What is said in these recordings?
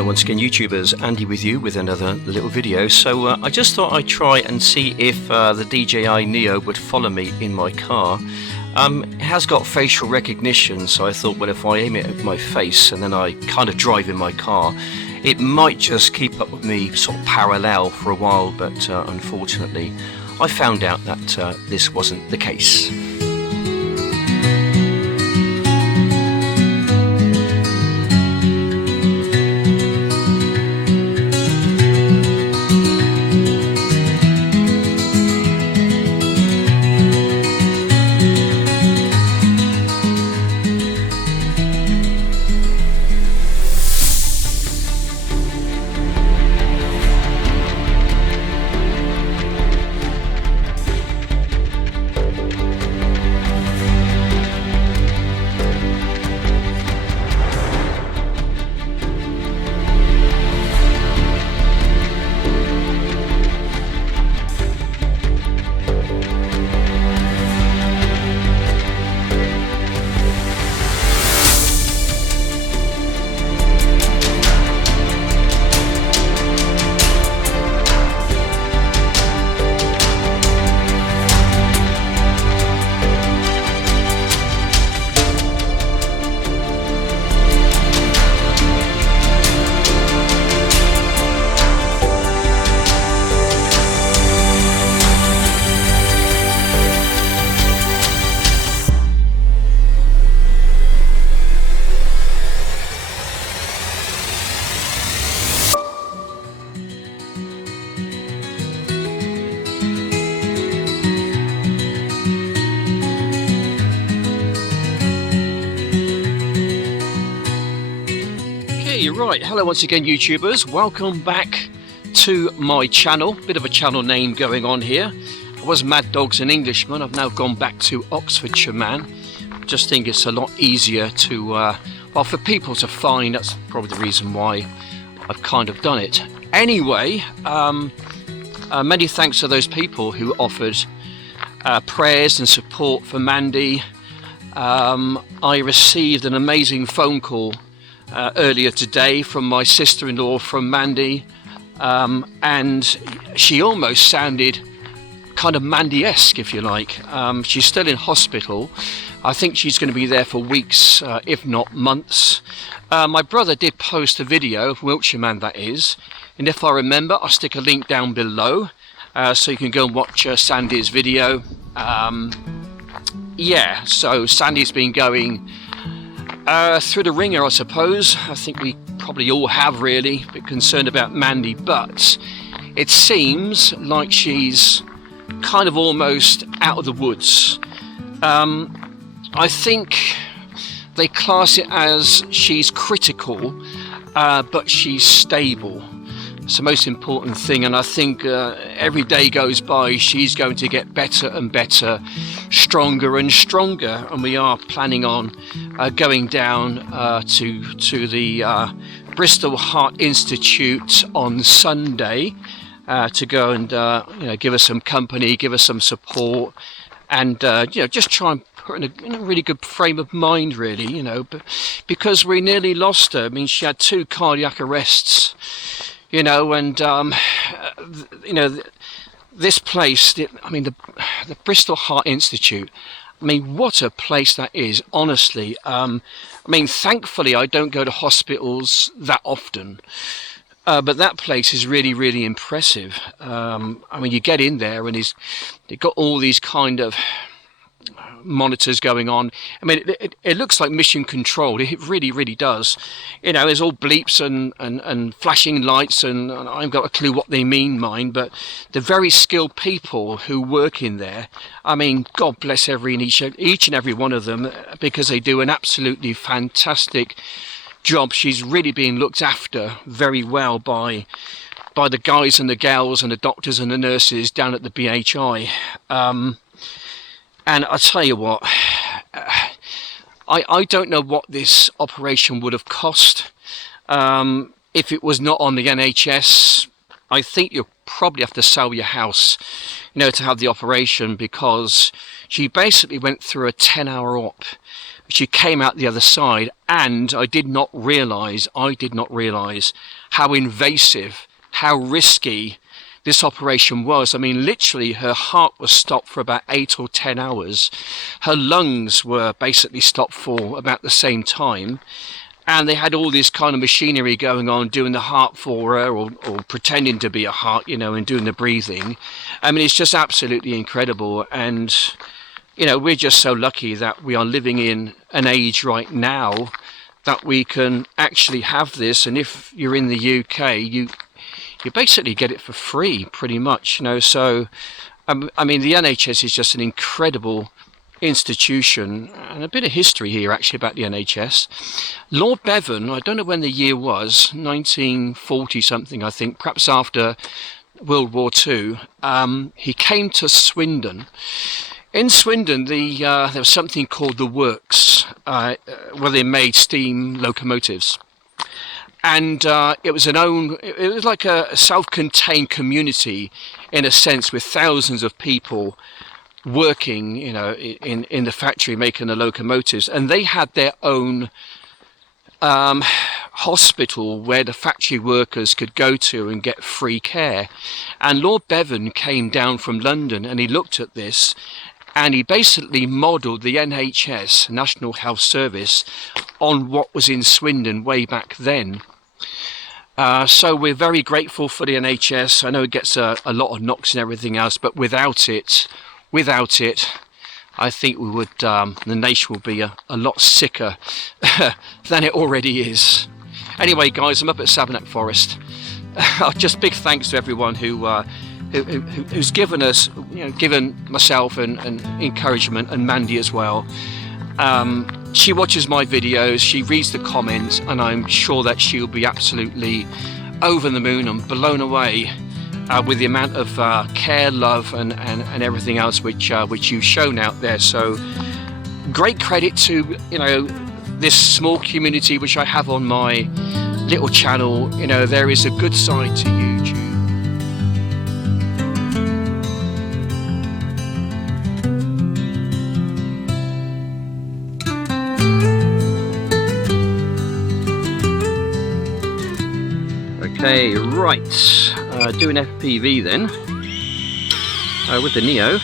Hello once again YouTubers, Andy with you with another little video. So I just thought I'd try and see if the DJI Neo would follow me in my car. It has got facial recognition, so I thought, well, if I aim it at my face and then I kind of drive in my car, it might just keep up with me sort of parallel for a while, but unfortunately I found out that this wasn't the case. Right, hello once again YouTubers, welcome back to my channel. Bit of a channel name going on here. I was Mad Dogs and Englishman, I've now gone back to Wiltshire Mans. Just think it's a lot easier to, well, for people to find. That's probably the reason why I've kind of done it. Anyway, many thanks to those people who offered prayers and support for Mandy. I received an amazing phone call earlier today from my sister-in-law from Mandy, and she almost sounded kind of Mandy-esque, if you like. She's still in hospital. I think she's going to be there for weeks, if not months. My brother did post a video of Wiltshire Mans, that is, and if I remember, I'll stick a link down below so you can go and watch Sandy's video. Yeah, so Sandy's been going through the ringer, I suppose. I think we probably all have, really, a bit concerned about Mandy, but it seems like she's kind of almost out of the woods. I think they class it as she's critical, but she's stable. It's the most important thing, and I think every day goes by she's going to get better and better, stronger and stronger, and we are planning on going down to the Bristol Heart Institute on Sunday to go and you know, give us some company, give us some support, and you know, just try and put in a really good frame of mind, really, you know, because we nearly lost her. I mean, she had 2 cardiac arrests. You know, and you know, this place, I mean, the Bristol Heart Institute, I mean, what a place that is, honestly. I mean, thankfully I don't go to hospitals that often, but that place is really, really impressive. I mean, you get in there and they've got all these kind of monitors going on. I mean, it looks like mission control. It really, really does. You know, there's all bleeps and flashing lights, and I haven't got a clue what they mean, mine, but the very skilled people who work in there, I mean, God bless each and every one of them, because they do an absolutely fantastic job. She's really being looked after very well by the guys and the gals and the doctors and the nurses down at the BHI. And I'll tell you what, I don't know what this operation would have cost. If it was not on the NHS, I think you'll probably have to sell your house, you know, to have the operation, because she basically went through a 10-hour op. she came out the other side, and I did not realise how invasive, how risky this operation was. I mean, literally her heart was stopped for about 8 or 10 hours. Her lungs were basically stopped for about the same time. And they had all this kind of machinery going on, doing the heart for her, or pretending to be a heart, you know, and doing the breathing. I mean, it's just absolutely incredible. And, you know, we're just so lucky that we are living in an age right now that we can actually have this. And if you're in the UK, you basically get it for free, pretty much, you know. So, I mean, the NHS is just an incredible institution, and a bit of history here actually about the NHS. Lord Bevan, I don't know when the year was, 1940 something, I think, perhaps after World War II, he came to Swindon. In Swindon, there was something called the Works, where they made steam locomotives. And it was like a self-contained community in a sense, with thousands of people working, you know, in the factory making the locomotives, and they had their own hospital where the factory workers could go to and get free care. And Lord Bevan came down from London and he looked at this, and he basically modelled the NHS, National Health Service, on what was in Swindon way back then. So we're very grateful for the NHS. I know it gets a lot of knocks and everything else, but without it, I think we would, the nation will be a lot sicker than it already is. Anyway, guys, I'm up at Savernake Forest. Just big thanks to everyone who's given us, you know, given myself and encouragement, and Mandy as well. She watches my videos, she reads the comments, and I'm sure that she'll be absolutely over the moon and blown away with the amount of care, love, and everything else which you've shown out there. So great credit to, you know, this small community which I have on my little channel. You know, there is a good side to YouTube. Okay, right, doing FPV then, with the Neo.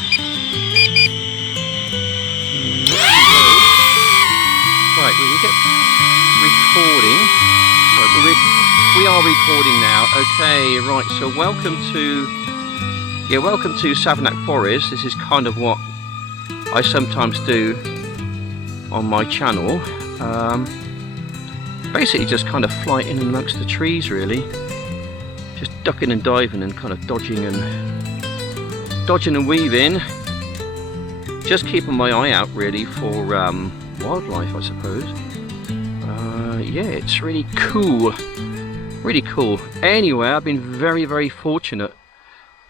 Right, we can get recording. Right, we are recording now. Okay, right, so welcome to Savernake Forest. This is kind of what I sometimes do on my channel. Basically just kind of fly in amongst the trees, really. Just ducking and diving and kind of dodging and weaving. Just keeping my eye out really for wildlife, I suppose. Yeah, it's really cool. Really cool. Anyway, I've been very fortunate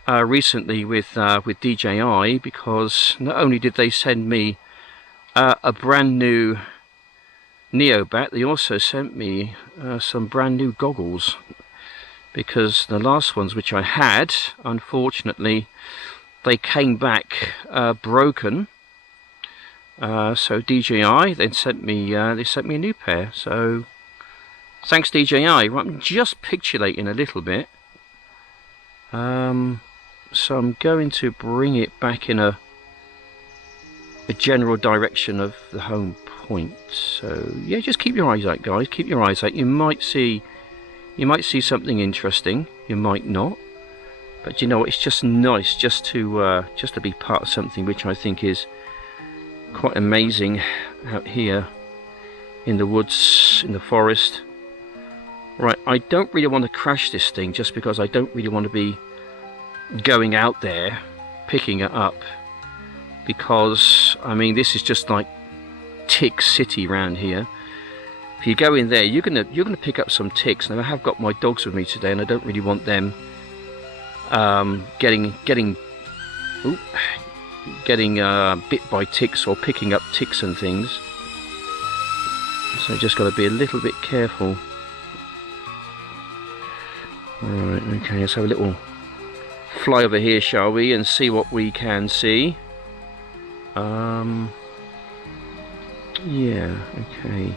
recently with DJI, because not only did they send me a brand new Neo back, they also sent me some brand new goggles, because the last ones which I had, unfortunately, they came back broken. So DJI then sent me a new pair. So thanks DJI. I'm just pixelating a little bit, so I'm going to bring it back in a general direction of the home point. So yeah, just keep your eyes out, guys. Keep your eyes out. You might see something interesting. You might not. But you know, it's just nice just to be part of something which I think is quite amazing out here in the woods, in the forest. Right, I don't really want to crash this thing, just because I don't really want to be going out there picking it up, because I mean, this is just like tick city round here. If you go in there, you're gonna pick up some ticks. Now I have got my dogs with me today, and I don't really want them getting bit by ticks or picking up ticks and things. So just got to be a little bit careful. Alright, okay, let's have a little fly over here, shall we, and see what we can see. Yeah, okay.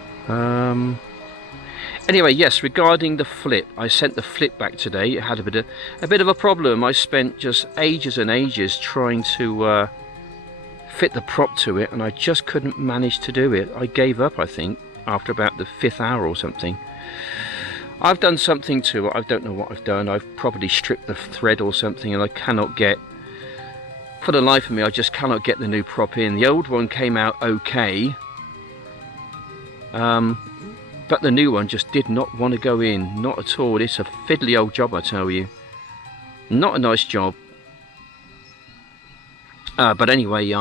Anyway, yes, regarding the flip, I sent the flip back today. It had a bit of a problem. I spent just ages and ages trying to fit the prop to it, and I just couldn't manage to do it. I gave up, I think, after about the 5th hour or something. I've done something to it. I don't know what I've done. I've probably stripped the thread or something, and I cannot get, for the life of me, I just cannot get the new prop in. The old one came out okay, but the new one just did not want to go in, not at all. It's a fiddly old job, I tell you. Not a nice job. But anyway,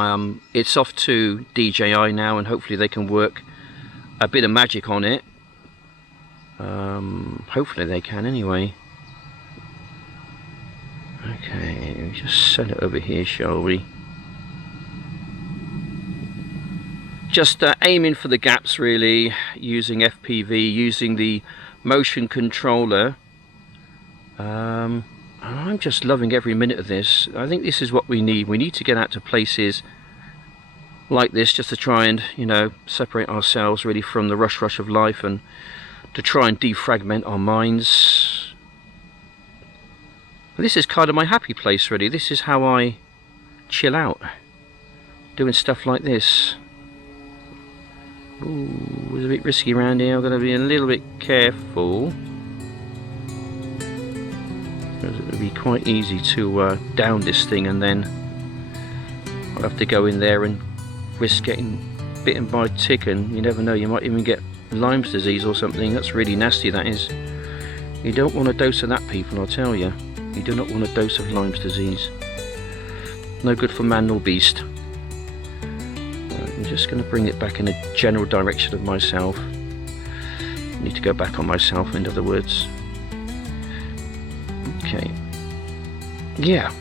it's off to DJI now, and hopefully they can work a bit of magic on it. Hopefully they can anyway. Okay, just set it over here, shall we? Just aiming for the gaps really, using FPV, using the motion controller. I'm just loving every minute of this. I think this is what we need. We need to get out to places like this just to try and, you know, separate ourselves really from the rush of life, and to try and defragment our minds. This is kind of my happy place really. This is how I chill out, doing stuff like this. Ooh, it's a bit risky around here. I'm going to be a little bit careful. It would be quite easy to down this thing, and then I'll have to go in there and risk getting bitten by a tick, and you never know, you might even get Lyme's disease or something. That's really nasty, that is. You don't want a dose of that, people, I'll tell you. You do not want a dose of Lyme's disease. No good for man nor beast. I'm just going to bring it back in a general direction of myself. I need to go back on myself, in other words. Okay. Yeah.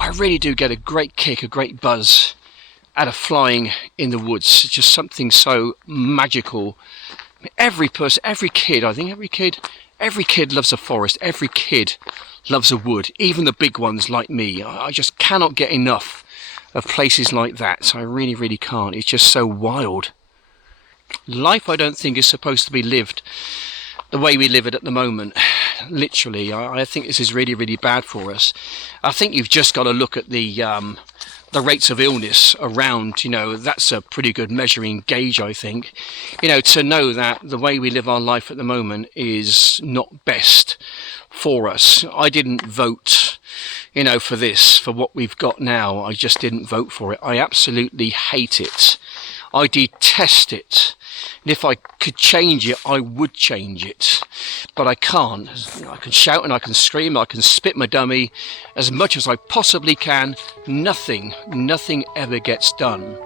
I really do get a great kick, a great buzz out of flying in the woods. It's just something so magical. Every person, every kid, I think every kid loves a forest. Every kid loves a wood, even the big ones like me. I just cannot get enough of places like that. So I really, really can't. It's just so wild. Life, I don't think, is supposed to be lived the way we live it at the moment. literally. I think this is really, really bad for us. I think you've just got to look at the rates of illness around, you know. That's a pretty good measuring gauge, I think, you know, to know that the way we live our life at the moment is not best for us. I didn't vote, you know, for this, for what we've got now. I just didn't vote for it. I absolutely hate it. I detest it. And if I could change it, I would change it. But I can't. I can shout and I can scream, I can spit my dummy as much as I possibly can. Nothing ever gets done.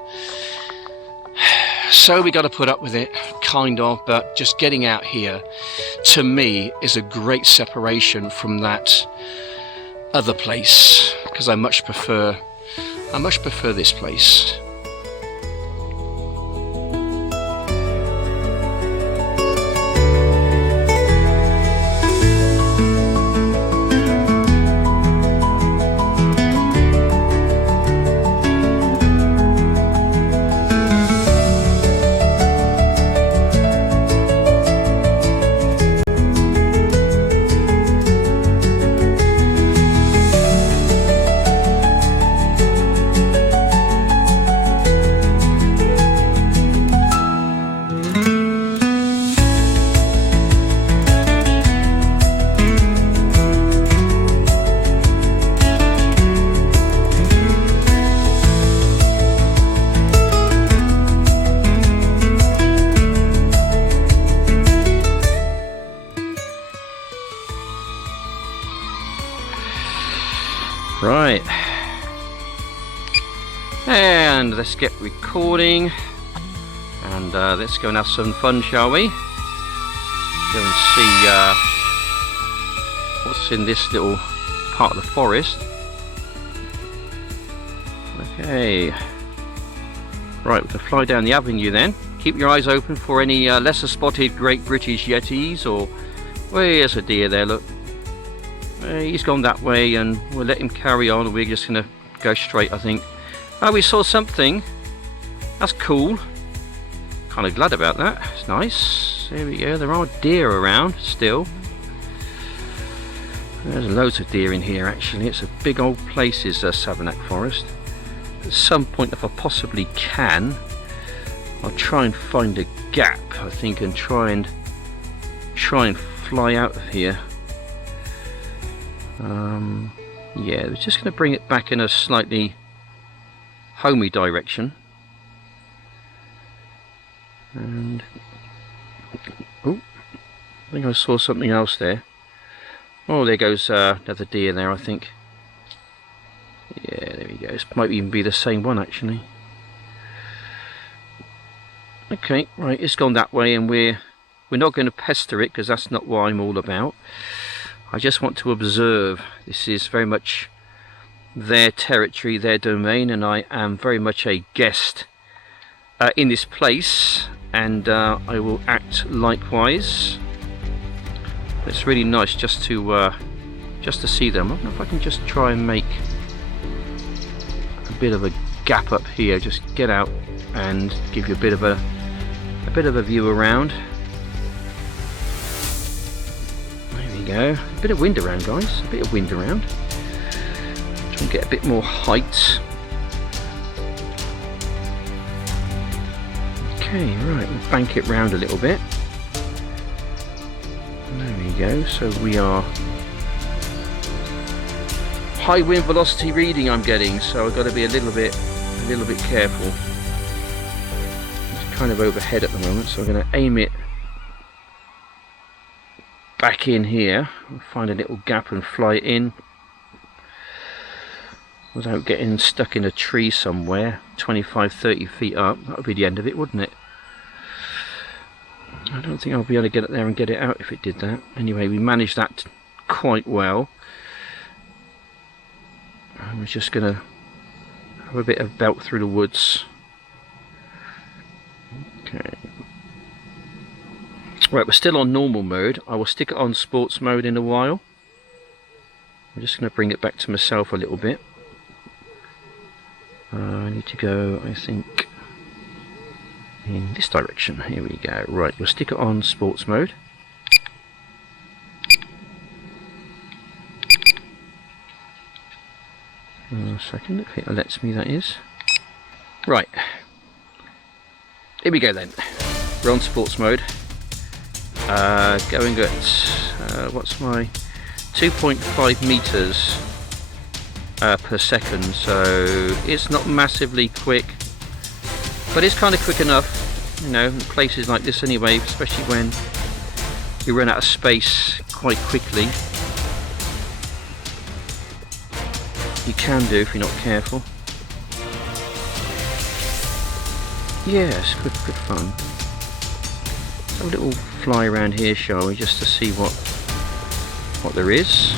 So we got to put up with it, kind of, but just getting out here, to me, is a great separation from that other place, because I much prefer this place. Right, and let's get recording, and let's go and have some fun, shall we? Go and see what's in this little part of the forest. Okay, right, we can fly down the avenue then. Keep your eyes open for any lesser spotted Great British Yetis, or, well, there's a deer there, look. He's gone that way, and we'll let him carry on. We're just going to go straight, I think. Oh, we saw something. That's cool. Kind of glad about that. It's nice. There we go. There are deer around still. There's loads of deer in here, actually. It's a big old place, is Savernake Forest. At some point, if I possibly can, I'll try and find a gap, I think, and try and fly out of here. Yeah, we're just going to bring it back in a slightly homey direction. And oh, I think I saw something else there. Oh, there goes another deer there, I think. Yeah, there we go. This might even be the same one, actually. Okay, right, it's gone that way, and we're not going to pester it, because that's not what I'm all about. I just want to observe. This is very much their territory, their domain, and I am very much a guest in this place, and I will act likewise. It's really nice just to see them. I don't know if I can just try and make a bit of a gap up here. Just get out and give you a bit of a view around. Go. A bit of wind around, guys. A bit of wind around. Try and get a bit more height. Okay, right, we'll bank it round a little bit. There we go. So we are high wind velocity reading I'm getting, so I've got to be a little bit careful. It's kind of overhead at the moment, so I'm going to aim it back in here, find a little gap and fly it in without getting stuck in a tree somewhere 25-30 feet up. That would be the end of it, wouldn't it? I don't think I'll be able to get it there and get it out if it did that. Anyway, we managed that quite well. I was just going to have a bit of belt through the woods. Okay. Right, we're still on normal mode. I will stick it on sports mode in a while. I'm just going to bring it back to myself a little bit. I need to go, I think, in this direction. Here we go. Right, we'll stick it on sports mode. A second, if it lets me, that is. Right, here we go then. We're on sports mode. Going at, what's my 2.5 meters per second, so it's not massively quick, but it's kind of quick enough, you know, in places like this anyway, especially when you run out of space quite quickly. You can do if you're not careful. Yes, good fun. Let's have a little fly around here, shall we, just to see what there is.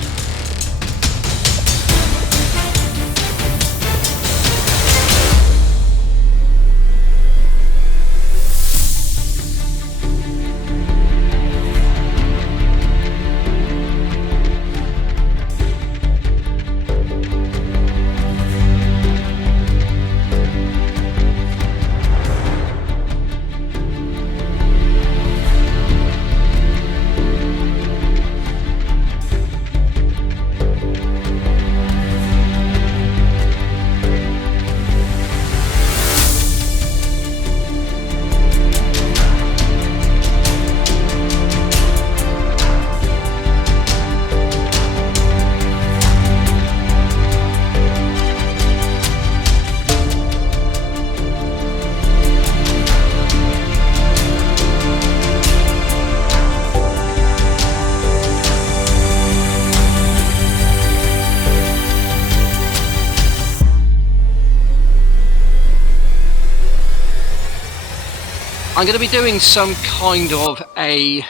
I'm going to be doing some kind of a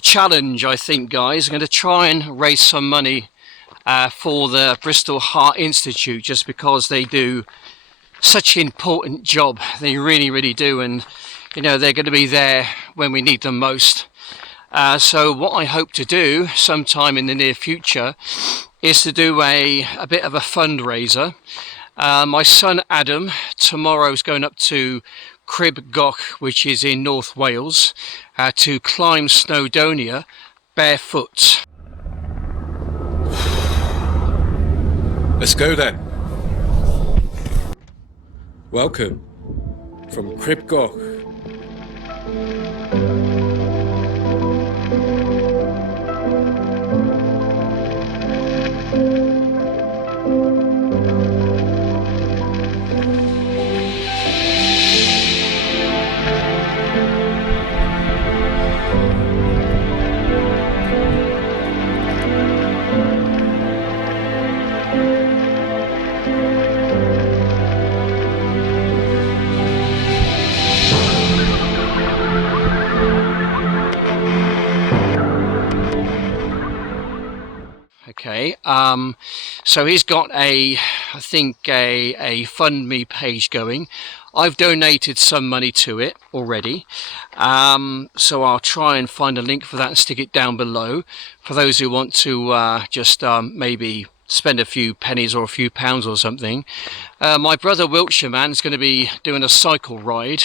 challenge, I think, guys. I'm going to try and raise some money for the Bristol Heart Institute, just because they do such an important job. They really do, and you know, they're going to be there when we need them most. So what I hope to do sometime in the near future is to do a bit of a fundraiser. My son Adam tomorrow's going up to Crib Goch, which is in North Wales, to climb Snowdonia barefoot. Let's go then. Welcome from Crib Goch. Okay, so he's got I think a fund me page going. I've donated some money to it already, so I'll try and find a link for that and stick it down below for those who want to just maybe spend a few pennies or a few pounds or something. My brother Wiltshire Mans is going to be doing a cycle ride,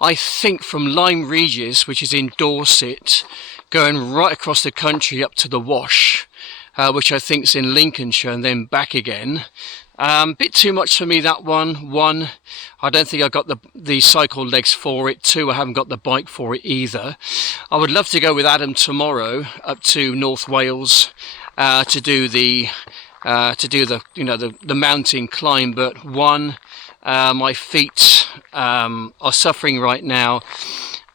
I think from Lyme Regis, which is in Dorset, going right across the country up to the Wash, which I think is in Lincolnshire, and then back again. Bit too much for me, that one. One, I don't think I got the cycle legs for it. Two, I haven't got the bike for it either. I would love to go with Adam tomorrow up to North Wales to do the you know, the mountain climb. But one, my feet are suffering right now,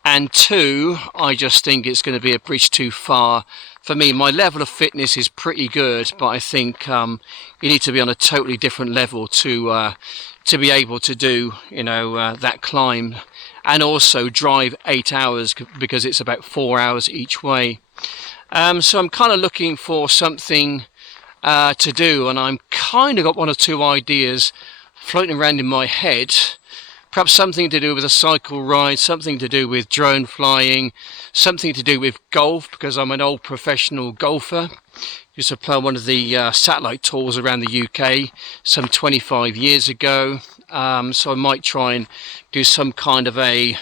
and two, I just think it's going to be a bridge too far for me. My level of fitness is pretty good, but I think you need to be on a totally different level to be able to do, you know, that climb, and also drive 8 hours, because it's about 4 hours each way. So I'm kind of looking for something to do, and I'm kind of got one or two ideas floating around in my head. Perhaps something to do with a cycle ride, something to do with drone flying, something to do with golf, because I'm an old professional golfer. Used to play one of the satellite tours around the UK some 25 years ago. So I might try and do some kind of a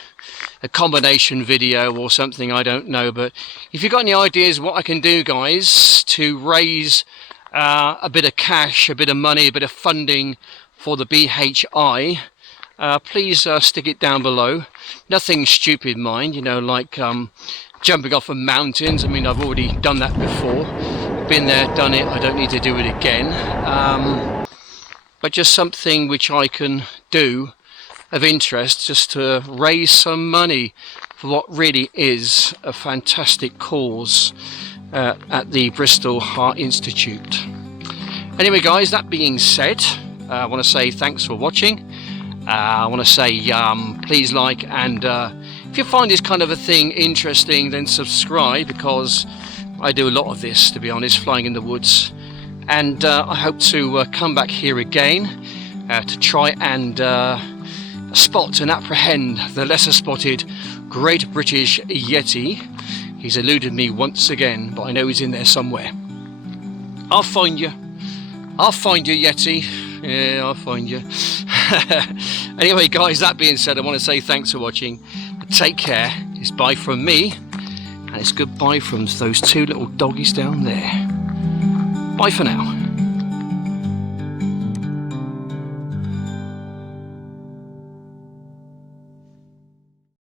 combination video or something, I don't know. But if you've got any ideas what I can do, guys, to raise a bit of cash, a bit of money, a bit of funding for the BHI, please stick it down below. Nothing stupid, mind, you know, like jumping off of mountains. I mean, I've already done that before. Been there, done it. I don't need to do it again. But just something which I can do of interest, just to raise some money for what really is a fantastic cause at the Bristol Heart Institute. Anyway guys, that being said, I want to say thanks for watching. I want to say please like, and if you find this kind of a thing interesting, then subscribe, because I do a lot of this, to be honest, flying in the woods. And I hope to come back here again to try and spot and apprehend the lesser spotted Great British Yeti. He's eluded me once again, but I know he's in there somewhere. I'll find you. I'll find you, Yeti. Yeah, I'll find you. Anyway guys, that being said, I want to say thanks for watching. Take care. It's bye from me, and it's goodbye from those two little doggies down there. Bye for now.